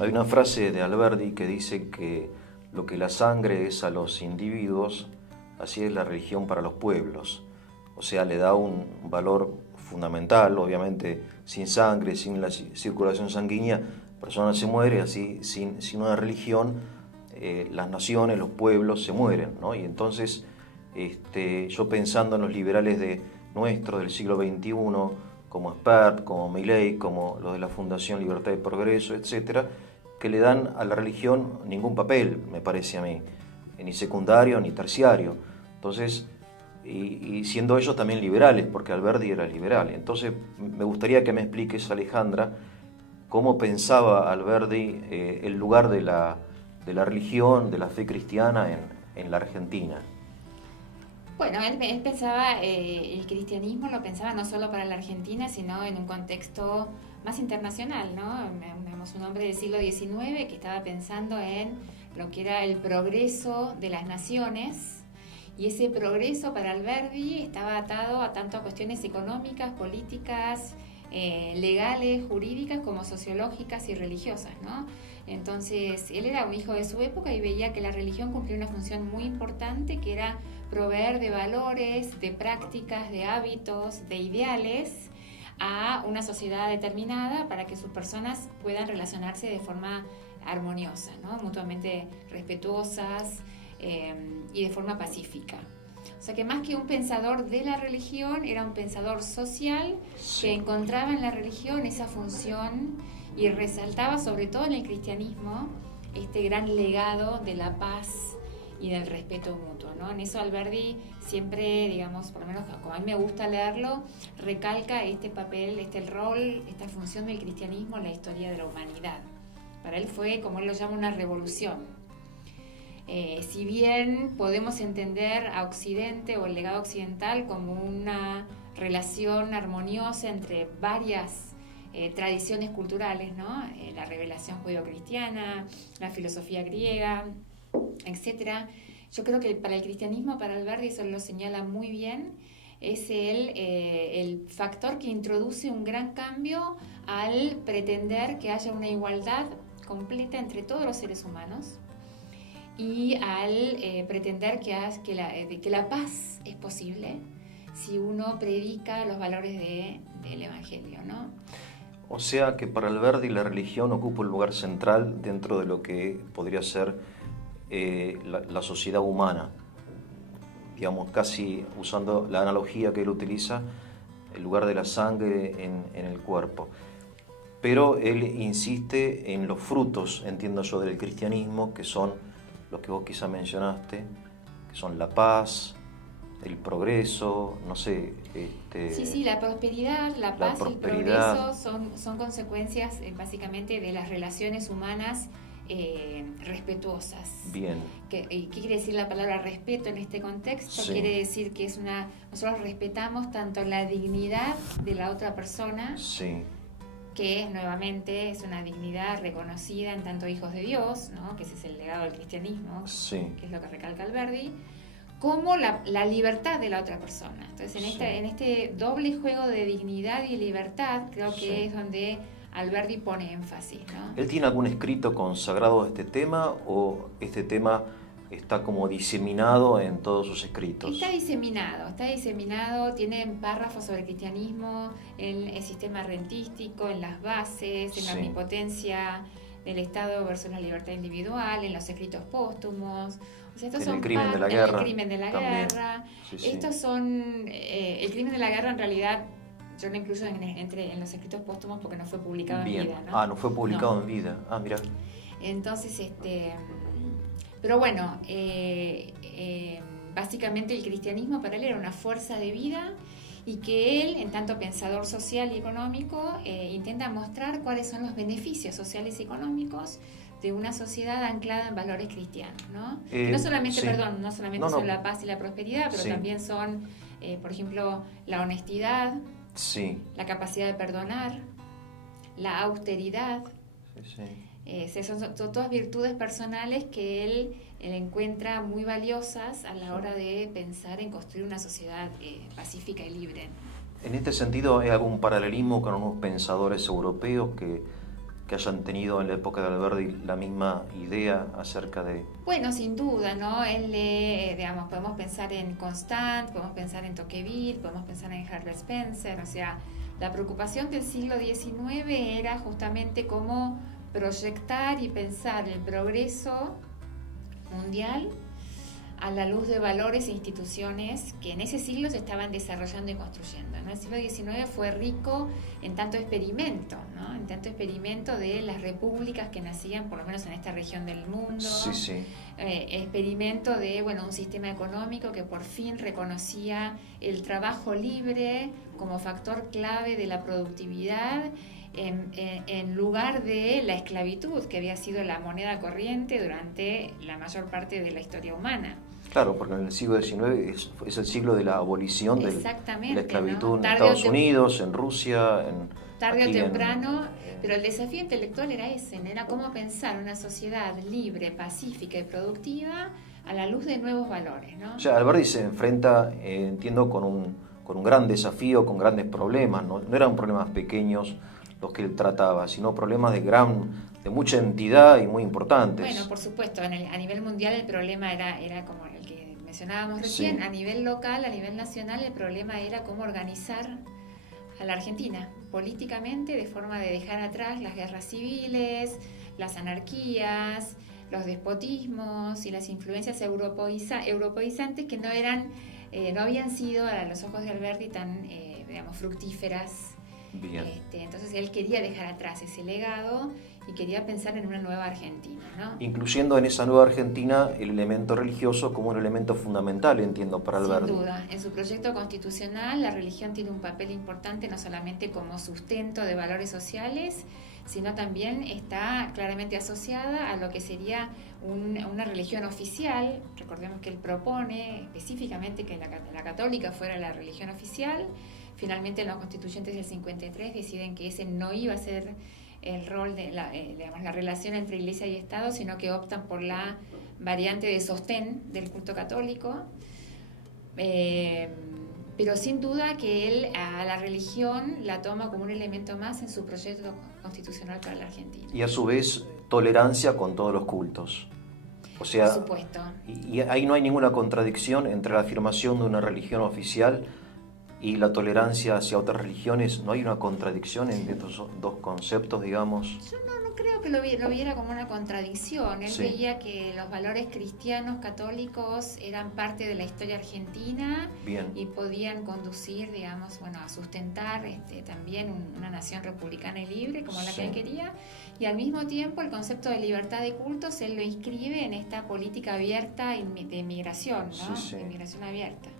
Hay una frase de Alberdi que dice que lo que la sangre es a los individuos, así es la religión para los pueblos. O sea, le da un valor fundamental, obviamente sin sangre, sin la circulación sanguínea, la persona se muere, así sin una religión, las naciones, los pueblos se mueren, ¿no? Y entonces, yo pensando en los liberales nuestros del siglo XXI, como Spert, como Milei, como los de la Fundación Libertad y Progreso, etcétera, que le dan a la religión ningún papel, me parece a mí, ni secundario ni terciario. Entonces, y siendo ellos también liberales, porque Alberdi era liberal. Entonces, me gustaría que me expliques, Alejandra, cómo pensaba Alberdi el lugar de la religión, de la fe cristiana en la Argentina. Bueno, él pensaba, el cristianismo lo pensaba no solo para la Argentina, sino en un contexto más internacional, ¿no? Tenemos un hombre del siglo XIX que estaba pensando en lo que era el progreso de las naciones, y ese progreso para Alberdi estaba atado tanto a cuestiones económicas, políticas, legales, jurídicas, como sociológicas y religiosas, ¿no? Entonces, él era un hijo de su época y veía que la religión cumplía una función muy importante, que era proveer de valores, de prácticas, de hábitos, de ideales a una sociedad determinada para que sus personas puedan relacionarse de forma armoniosa, ¿no? Mutuamente respetuosas y de forma pacífica. O sea que más que un pensador de la religión, era un pensador social que encontraba en la religión esa función y resaltaba sobre todo en el cristianismo este gran legado de la paz y del respeto mutuo, ¿no? En eso Alberdi siempre, digamos, por lo menos como a mí me gusta leerlo, recalca este papel, el rol, esta función del cristianismo en la historia de la humanidad. Para él fue, como él lo llama, una revolución. Si bien podemos entender a Occidente o el legado occidental como una relación armoniosa entre varias tradiciones culturales, ¿no? La revelación judeocristiana, la filosofía griega, etcétera. Yo creo que para el cristianismo, para Alberdi, eso lo señala muy bien, es el factor que introduce un gran cambio al pretender que haya una igualdad completa entre todos los seres humanos y al pretender que la paz es posible si uno predica los valores del Evangelio, ¿no? O sea que para Alberdi la religión ocupa un lugar central dentro de lo que podría ser la sociedad humana, digamos, casi usando la analogía que él utiliza, el lugar de la sangre en el cuerpo. Pero él insiste en los frutos, entiendo yo, del cristianismo, que son los que vos quizá mencionaste, que son la paz, el progreso, no sé... Sí, la prosperidad, la paz y el progreso son consecuencias básicamente de las relaciones humanas respetuosas. Bien. ¿Qué quiere decir la palabra respeto en este contexto? Sí. Quiere decir que nosotros respetamos tanto la dignidad de la otra persona, sí, que nuevamente es una dignidad reconocida en tanto hijos de Dios, ¿no? Que ese es el legado del cristianismo, sí, que es lo que recalca Alberdi, como la libertad de la otra persona. Entonces, en este doble juego de dignidad y libertad, creo que es donde Alberdi pone énfasis, ¿no? ¿Él tiene algún escrito consagrado a este tema o este tema está como diseminado en todos sus escritos? Está diseminado, tiene párrafos sobre el cristianismo, en el sistema rentístico, en las bases, en la omnipotencia del Estado versus la libertad individual, en los escritos póstumos. O sea, estos en son el crimen de la guerra. El crimen de la guerra. Estos son... el crimen de la guerra en realidad... Yo lo incluyo en los escritos póstumos porque no fue publicado en vida, ¿no? No fue publicado en vida. Mira. Entonces, pero bueno, básicamente el cristianismo para él era una fuerza de vida y que él, en tanto pensador social y económico, intenta mostrar cuáles son los beneficios sociales y económicos de una sociedad anclada en valores cristianos, ¿no? Que no solamente, son la paz y la prosperidad, pero también son, por ejemplo, la honestidad, la capacidad de perdonar, la austeridad. Son todas virtudes personales que él encuentra muy valiosas a la hora de pensar en construir una sociedad pacífica y libre. En este sentido, ¿hay algún paralelismo con unos pensadores europeos que que hayan tenido en la época de Alberdi la misma idea acerca de... Bueno, sin duda, ¿no? Digamos, podemos pensar en Constant, podemos pensar en Tocqueville, podemos pensar en Herbert Spencer, o sea, la preocupación del siglo XIX era justamente cómo proyectar y pensar el progreso mundial a la luz de valores e instituciones que en ese siglo se estaban desarrollando y construyendo, ¿no? El siglo XIX fue rico en tanto experimento, ¿no? En tanto experimento de las repúblicas que nacían, por lo menos en esta región del mundo. Sí, sí. Experimento de, bueno, un sistema económico que por fin reconocía el trabajo libre como factor clave de la productividad en lugar de la esclavitud, que había sido la moneda corriente durante la mayor parte de la historia humana. Claro, porque en el siglo XIX es el siglo de la abolición de la esclavitud, ¿no? En Estados Unidos, en Rusia, tarde o temprano, pero el desafío intelectual era ese, era cómo pensar una sociedad libre, pacífica y productiva a la luz de nuevos valores, ¿no? O sea, Alberdi se enfrenta, entiendo, con un gran desafío, con grandes problemas, ¿no? No eran problemas pequeños los que él trataba, sino problemas de mucha entidad y muy importantes. Bueno, por supuesto, a nivel mundial el problema era como el que mencionábamos recién, sí. A nivel local, a nivel nacional, el problema era cómo organizar a la Argentina políticamente, de forma de dejar atrás las guerras civiles, las anarquías, los despotismos y las influencias europeizantes que no habían sido a los ojos de Alberdi tan, digamos, fructíferas. Bien. Entonces él quería dejar atrás ese legado y quería pensar en una nueva Argentina, ¿no? Incluyendo en esa nueva Argentina el elemento religioso como un elemento fundamental, entiendo, para Alberdi. Sin duda. En su proyecto constitucional la religión tiene un papel importante no solamente como sustento de valores sociales, sino también está claramente asociada a lo que sería una religión oficial. Recordemos que él propone específicamente que la católica fuera la religión oficial. Finalmente los constituyentes del 53 deciden que ese no iba a ser el rol de la relación entre Iglesia y Estado, sino que optan por la variante de sostén del culto católico. Pero sin duda que él a la religión la toma como un elemento más en su proyecto constitucional para la Argentina. Y a su vez tolerancia con todos los cultos. O sea, por supuesto. Y ahí no hay ninguna contradicción entre la afirmación de una religión oficial y la tolerancia hacia otras religiones. ¿No hay una contradicción entre estos dos conceptos, digamos? Yo no creo que lo viera como una contradicción. Él sí. Veía que los valores cristianos católicos eran parte de la historia argentina. Bien. Y podían conducir, digamos, a sustentar también una nación republicana y libre como la sí. que él quería. Y al mismo tiempo el concepto de libertad de cultos él lo inscribe en esta política abierta de inmigración, ¿no? Sí, sí. De inmigración abierta.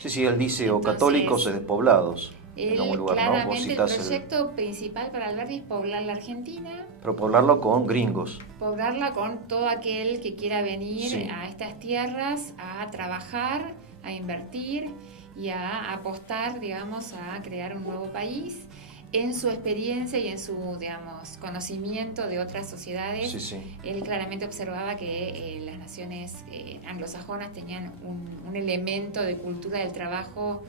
Sí, él dice, o católicos o despoblados. En algún lugar, claramente ¿no? El proyecto principal para Alberdi es poblar la Argentina. Pero poblarlo con gringos. Poblarla con todo aquel que quiera venir sí. a estas tierras a trabajar, a invertir y a apostar, digamos, a crear un nuevo país. En su experiencia y en su, digamos, conocimiento de otras sociedades, sí. Él claramente observaba que las naciones anglosajonas tenían un elemento de cultura del trabajo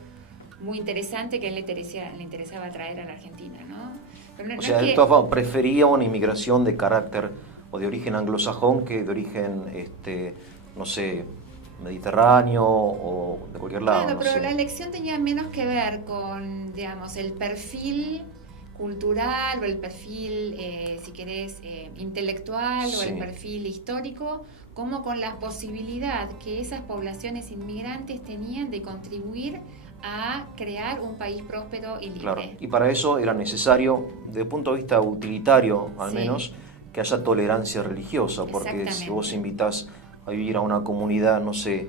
muy interesante que a él le interesaba traer a la Argentina, ¿no? Pero o sea, él prefería una inmigración de carácter o de origen anglosajón que de origen, no sé, mediterráneo o de cualquier lado. Claro, no pero sé. la elección tenía menos que ver con, digamos, el perfil cultural o el perfil, si querés, intelectual sí. o el perfil histórico, como con la posibilidad que esas poblaciones inmigrantes tenían de contribuir a crear un país próspero y libre. Claro, y para eso era necesario, desde el punto de vista utilitario al sí. menos, que haya tolerancia religiosa, porque si vos invitás a vivir a una comunidad, no sé,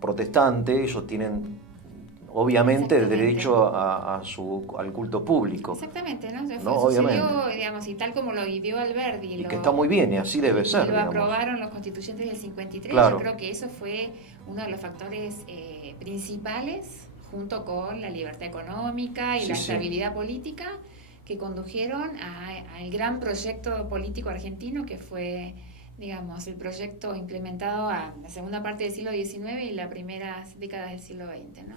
protestante, ellos tienen obviamente el derecho al culto público. Exactamente, ¿no? Obviamente. Sucedió, digamos, y tal como lo vivió Alberdi. Y que está muy bien, y así debe ser. Lo aprobaron los constituyentes del 53, claro. Yo creo que eso fue uno de los factores principales, junto con la libertad económica y la estabilidad política, que condujeron al gran proyecto político argentino que fue, digamos, el proyecto implementado a la segunda parte del siglo XIX y las primeras décadas del siglo XX, ¿no?